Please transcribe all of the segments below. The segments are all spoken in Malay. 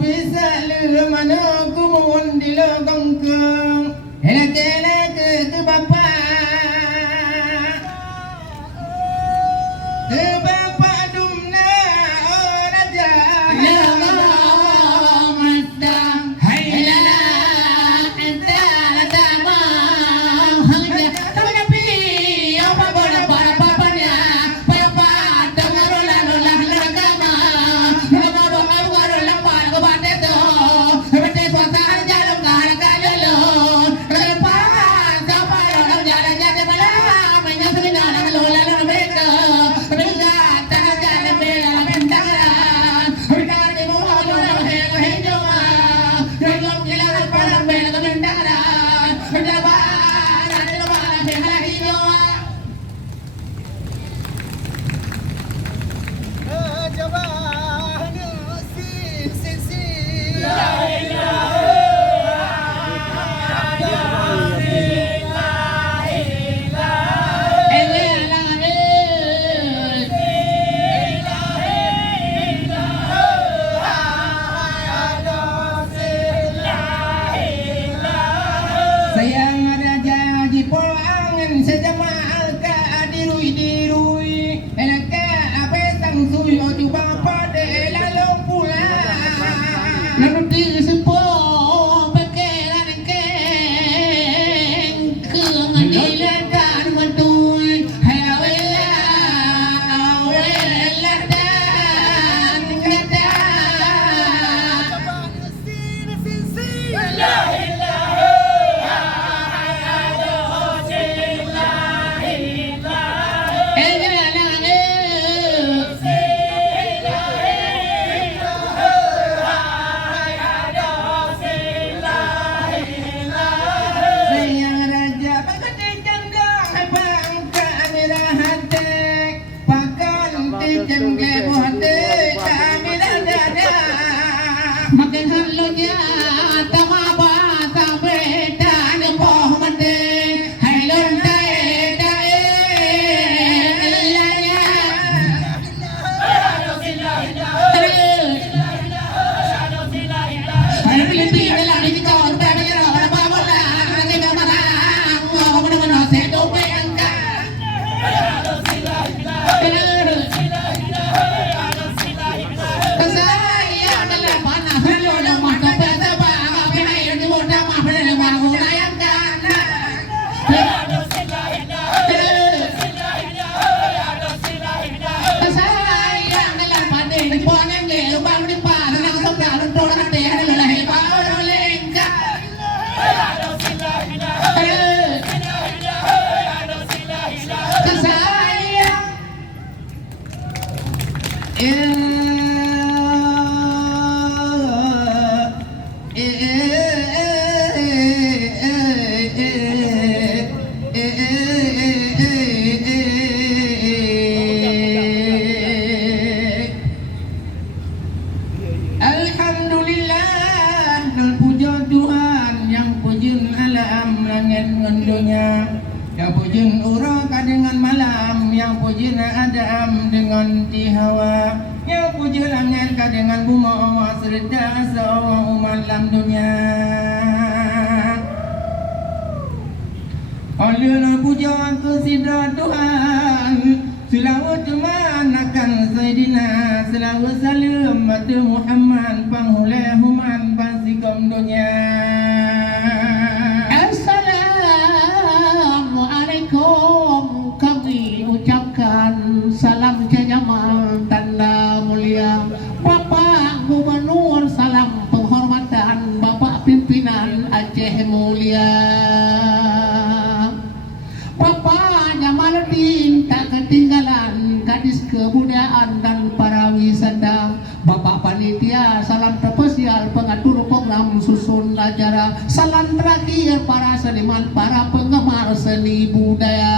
bisa lu mana kumun di lokong keng elak ke bapa dumna raja sayang raja jipol angin sejama alka dirui elaka apa sang sui oju bapa de lalu pulang lalu di sepo pakai keng keungan dilakan mentui hawela awela dan kata makin halunya tamaba sabeta ni pohmade hailon dae laya ayo pilih lah ni kau tak ada apa bola ni mana mana se dope angka ya pujun uraka dengan malam yang pujun adam dengan tihawa yang pujun langit dengan buma serta seorang malam dunia oleh puja ke sidra Tuhan selawat manakan Sayyidina selawat salam mata Muhammad panghulai human pansikom dunia. Kami ucapkan salam kejamal tanda mulia Bapak Gubernur, salam penghormatan Bapak Pimpinan Aceh Mulia, Bapak Jamaluddin tak ketinggalan gadis kebudayaan dan para wisata, Bapak Panitia salam terspesial pengatur program susun acara, salam terakhir para seniman, para penggemar seni budaya.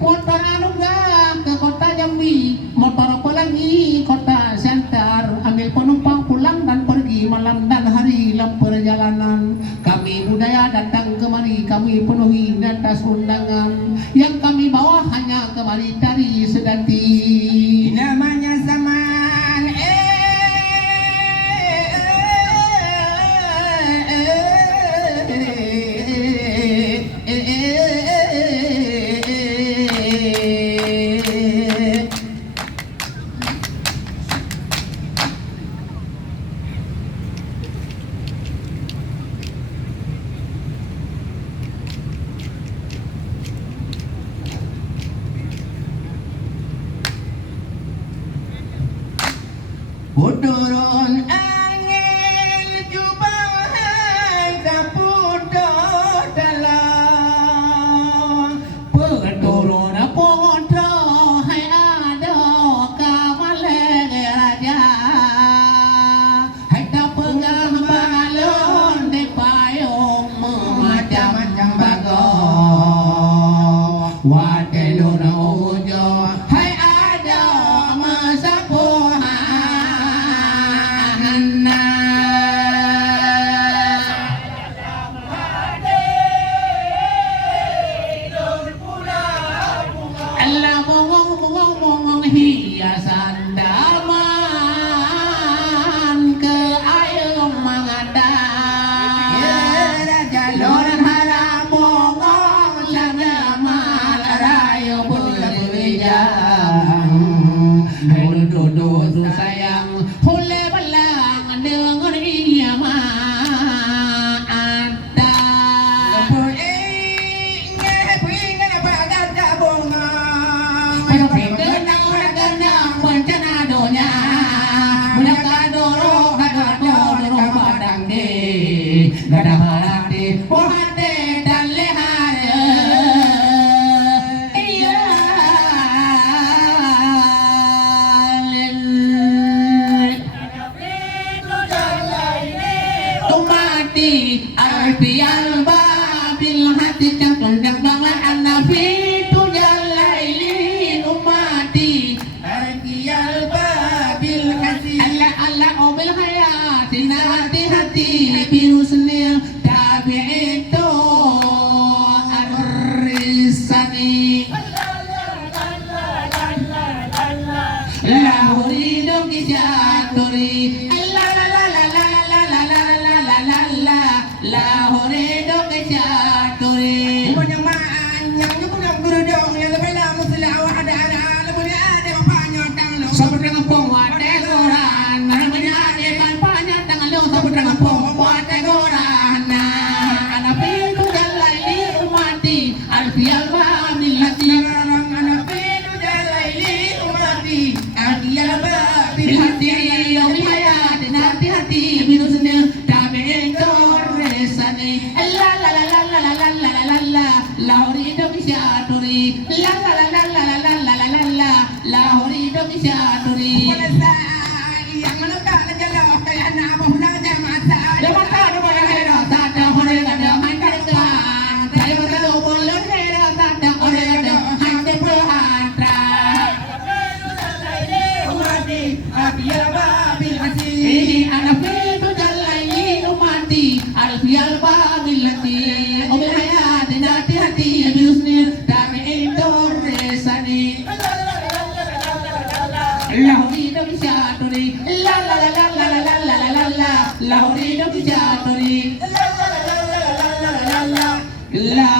Motor anugerah ke kota Jambi, motor pelangi kota Siantar, ambil penumpang pulang dan pergi malam dan hari dalam perjalanan. Kami budaya datang kemari, kami penuhi atas undangan. Yang kami bawa hanya kemari dari sedanti. Namanya zaman Puturun angin jubah kapudot dalam Petulun putra hai ada kamaleg raja hai tak pegang balon di payung macam-macam bago watelun ujo hai ada masapuhana Allah mongong hiasan daman ke air mengadang Loran harap mongong sana mal rayo berijang Duduk sayang hule belang dengan ia ada Kenang bencana donya Mereka dorong padang di Gada harati Pohate dan lehar Iya Tumati Alfial babil hati Cangkul yang bangan Anafi tujalaili umati Arqiyal babil hasi Allah obil hayati hati virusnya tabi'in itu arisani la uridu kijaturi la la la la la la la la la la la la la uridu kijaturi Yang maan yang nyukulang gurudong yang lebih lama sila wahada ada lebih ada panyotang lo Sabut dengan penguat teguran Namanya adegan banyak tangan lo Sabut dengan penguat teguran Anak pintu jalan di umati Alfial babil hati Sekarang anak pintu jalaili umati Arqiyal babil Hati yang hayat dan hati-hati virusnya tabi'in resani La la la la la la la la la la la La uridu bisyaturi La la la la la la la la la la la La uridu bisyaturi yang menegak jalo kaya anak apa hudah jamaah Lepas ada pada hera tata hore ada hantar kan Saya berlalu bolon hera tata hore ada hantar berhantar umati Arqiyal babil hasi Ini anak pintu jalan ini umati Alfial babil hati Obil hayat dan hati-hati virusnya tabi'in resani Lahurido bisyaturi La la la la la la la la la la Lahurido bisyaturi La